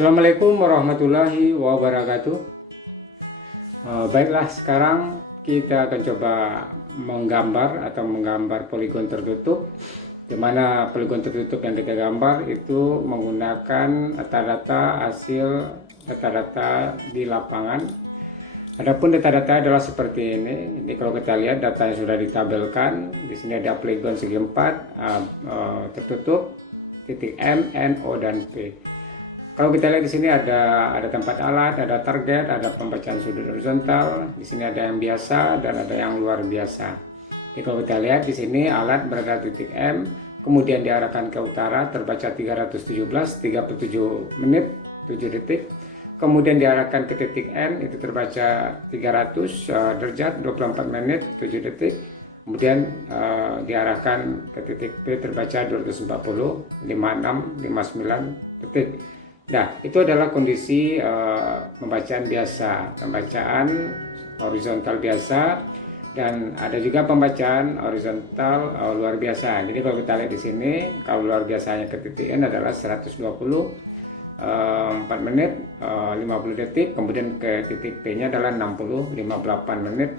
Assalamualaikum warahmatullahi wabarakatuh. Baiklah, sekarang kita akan coba menggambar poligon tertutup, di mana poligon tertutup yang kita gambar itu menggunakan data-data hasil data-data di lapangan. Adapun data-data adalah seperti ini. Jadi kalau kita lihat data yang sudah ditabelkan, di sini ada poligon segi 4 tertutup, titik M, N, O, dan P. Kalau kita lihat di sini ada tempat alat, ada target, ada pembacaan sudut horizontal. Di sini ada yang biasa dan ada yang luar biasa. Jadi kalau kita lihat di sini alat berada di titik M, kemudian diarahkan ke utara, terbaca 317, 37 menit, 7 detik. Kemudian diarahkan ke titik N, itu terbaca 300 derajat, 24 menit, 7 detik. Kemudian diarahkan ke titik P, terbaca 240, 56, 59 detik. Nah, itu adalah kondisi pembacaan biasa, pembacaan horizontal biasa, dan ada juga pembacaan horizontal luar biasa. Jadi kalau kita lihat di sini, kalau luar biasanya ke titik N adalah 120 4 menit 50 detik, kemudian ke titik P-nya adalah 60 58 menit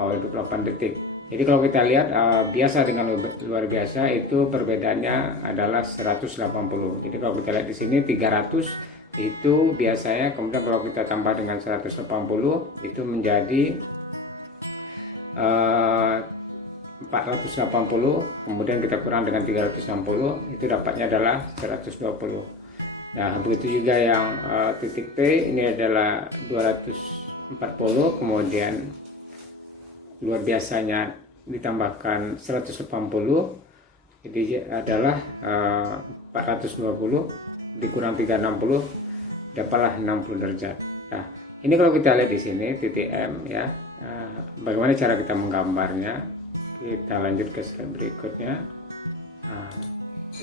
28 detik. Jadi kalau kita lihat biasa dengan luar biasa itu perbedaannya adalah 180. Jadi kalau kita lihat di sini 300 itu biasanya, kemudian kalau kita tambah dengan 180 itu menjadi 480, kemudian kita kurang dengan 360 itu dapatnya adalah 120. Nah, begitu juga yang titik P ini adalah 240, kemudian luar biasanya ditambahkan 180, jadi adalah 420 dikurang 360 dapatlah 60 derajat. Nah, ini kalau kita lihat di sini titik M ya. Bagaimana cara kita menggambarnya? Kita lanjut ke slide berikutnya.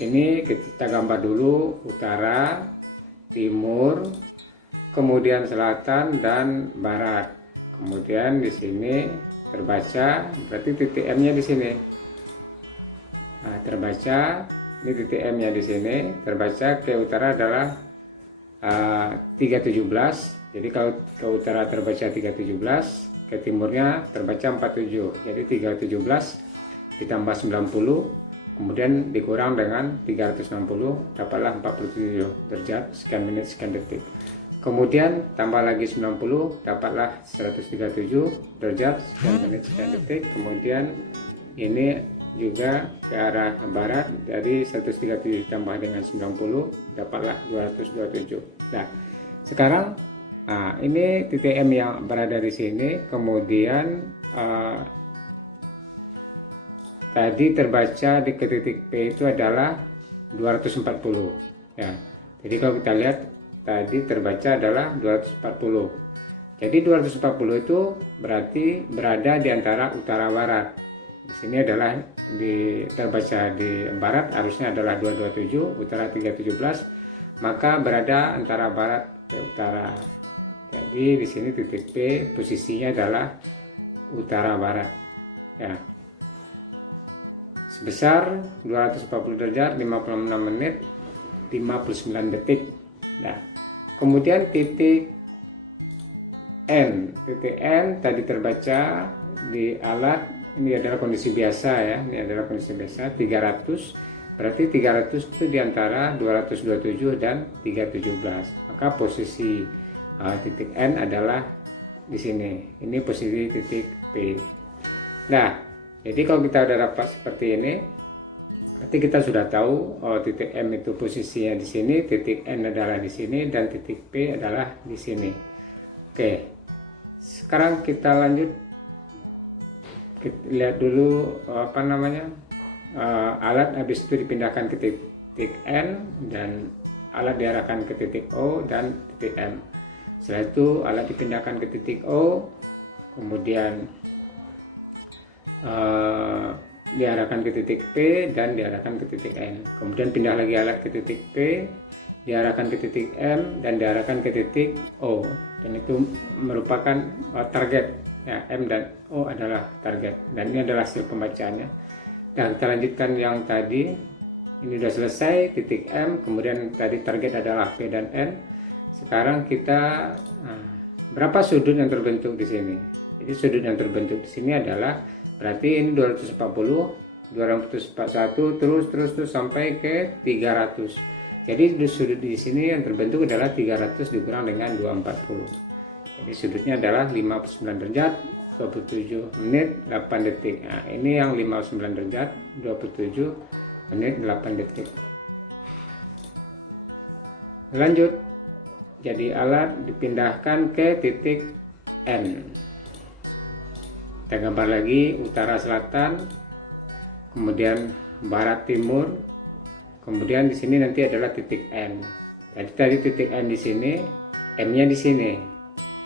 Ini kita gambar dulu utara, timur, kemudian selatan dan barat. Kemudian di sini terbaca, berarti titik M-nya di sini. Nah, terbaca ini titik M-nya di sini, terbaca ke utara adalah 317. Jadi kalau ke utara terbaca 317, ke timurnya terbaca 47. Jadi 317 ditambah 90, kemudian dikurang dengan 360 dapatlah 47 derajat, sekian menit, sekian detik. Kemudian tambah lagi 90 dapatlah 137 derajat, sekian menit, sekian detik. Kemudian ini juga ke arah barat, dari 137 ditambah dengan 90 dapatlah 227. Nah, sekarang ini titik M yang berada di sini. Kemudian tadi terbaca di titik P itu adalah 240 ya. Jadi kalau kita lihat tadi terbaca adalah 240. Jadi 240 itu berarti berada di antara utara barat. Di sini adalah terbaca di barat, harusnya adalah 227, utara 317, maka berada antara barat ke utara. Jadi di sini titik P posisinya adalah utara barat ya. Sebesar 240 derajat, 56 menit, 59 detik. Nah, kemudian titik N tadi terbaca di alat, ini adalah kondisi biasa ya, ini adalah kondisi biasa 300, berarti 300 itu diantara 227 dan 317, maka posisi titik N adalah di sini, ini posisi titik P. Nah, jadi kalau kita udah dapat seperti ini, berarti kita sudah tahu titik M itu posisinya di sini, titik N adalah di sini, dan titik P adalah di sini. Oke, sekarang kita lanjut. Kita lihat dulu alat habis itu dipindahkan ke titik N, dan alat diarahkan ke titik O dan titik M. Setelah itu alat dipindahkan ke titik O, kemudian diarahkan ke titik P dan diarahkan ke titik N. Kemudian pindah lagi alat ke titik P, diarahkan ke titik M dan diarahkan ke titik O, dan itu merupakan target ya. M dan O adalah target, dan ini adalah hasil pembacaannya. Dan kita lanjutkan yang tadi, ini sudah selesai titik M, kemudian tadi target adalah P dan N. Sekarang kita berapa sudut yang terbentuk di sini? Jadi sudut yang terbentuk di sini adalah berarti ini 240, 241 terus sampai ke 300. Jadi sudut di sini yang terbentuk adalah 300 dikurang dengan 240. Jadi sudutnya adalah 59 derajat 27 menit 8 detik. Nah, ini yang 59 derajat 27 menit 8 detik. Lanjut. Jadi alat dipindahkan ke titik N. Kita gambar lagi utara selatan, kemudian barat timur, kemudian di sini nanti adalah titik N. Jadi tadi titik N di sini, M-nya di sini.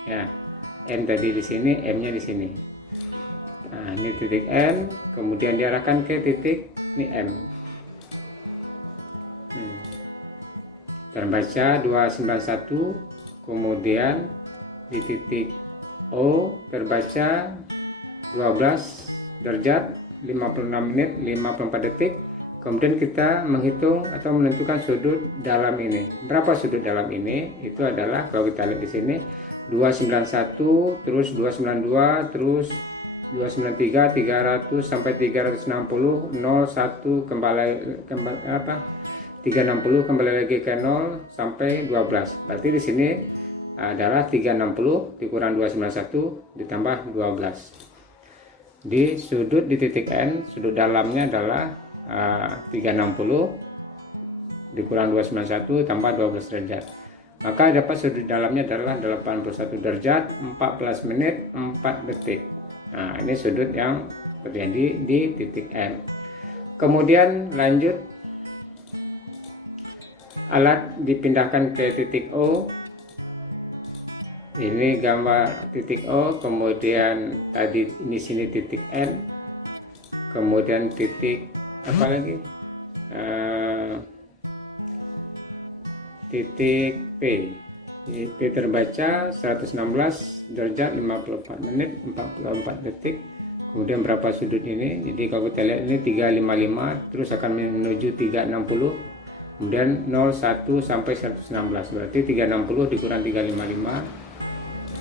Ya, N tadi di sini, M-nya di sini. Nah, ini titik N, kemudian diarahkan ke titik ini M. Terbaca 291, kemudian di titik O terbaca 12 derajat 56 menit 54 detik. Kemudian kita menghitung atau menentukan sudut dalam ini. Berapa sudut dalam ini? Itu adalah kalau kita lihat di sini 291 terus 292 terus 293 300 sampai 360 01 kembali 360 kembali lagi ke 0 sampai 12. Berarti di sini adalah 360 dikurang 291 ditambah 12. Di sudut di titik N, sudut dalamnya adalah 360 dikurang 291 tambah 12 derajat. Maka dapat sudut dalamnya adalah 81 derajat 14 menit 4 detik. Nah, ini sudut yang terjadi di titik N. Kemudian lanjut, alat dipindahkan ke titik O. Ini gambar titik O, kemudian tadi di sini titik N, kemudian titik apa lagi? Titik P. P terbaca 116 derajat 54 menit 44 detik. Kemudian berapa sudut ini? Jadi kalau kita lihat ini 355 terus akan menuju 360. Kemudian 01 sampai 116, berarti 360 dikurang 355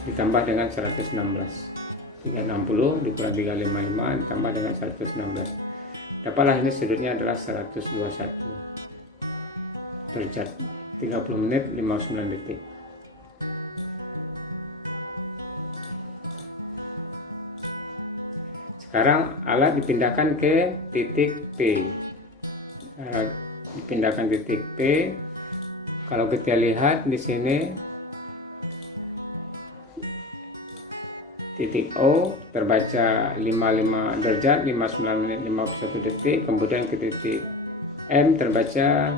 ditambah dengan 116. 360 dikurang 355 ditambah dengan 116. Dapatlah ini sudutnya adalah 121 derajat 30 menit 59 detik. Sekarang alat dipindahkan ke titik P. Dipindahkan titik P. Kalau kita lihat di sini titik O terbaca 55 derajat 59 menit 51 detik. Kemudian ke titik M terbaca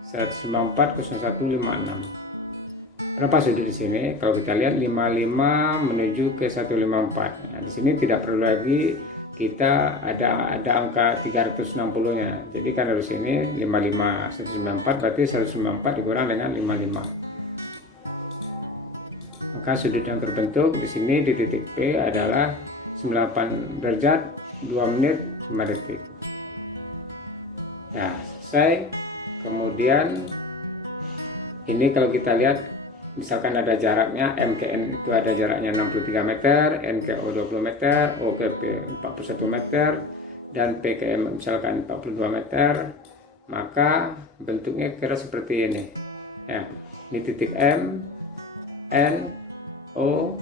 194 0156. Berapa sudut di sini? Kalau kita lihat 55 menuju ke 154. Nah, di sini tidak perlu lagi kita ada angka 360-nya. Jadi kan dari sini 55 194 berarti 194 dikurang dengan 55. Maka sudut yang terbentuk di sini di titik P adalah 98 derajat 2 menit 5 detik. Nah, selesai. Kemudian ini kalau kita lihat misalkan ada jaraknya, M ke N itu ada jaraknya 63 meter, N ke O 20 meter, O ke P 41 meter, dan P ke M misalkan 42 meter, maka bentuknya kira seperti ini. Ya, ini titik M, N, O,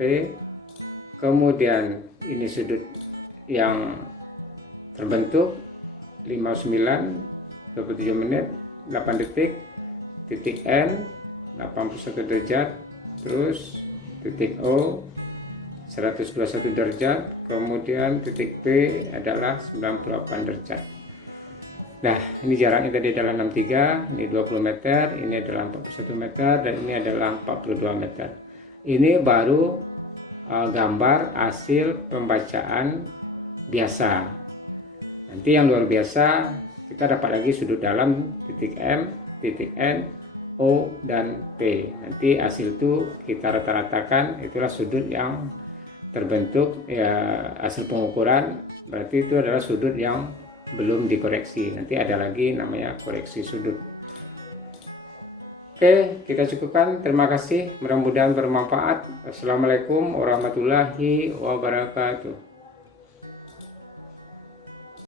P, kemudian ini sudut yang terbentuk 59, 27 menit, 8 detik, titik N, 81 derajat, terus titik O 121 derajat, kemudian titik P adalah 98 derajat. Nah, ini jaraknya tadi adalah 63, ini 20 meter, ini adalah 41 meter, dan ini adalah 42 meter. Ini baru gambar hasil pembacaan biasa. Nanti yang luar biasa, kita dapat lagi sudut dalam titik M, titik N, O, dan P. Nanti hasil itu kita rata-ratakan, itulah sudut yang terbentuk, ya hasil pengukuran, berarti itu adalah sudut yang belum dikoreksi. Nanti ada lagi namanya koreksi sudut. Oke, kita cukupkan. Terima kasih. Mudah-mudahan bermanfaat. Assalamualaikum warahmatullahi wabarakatuh.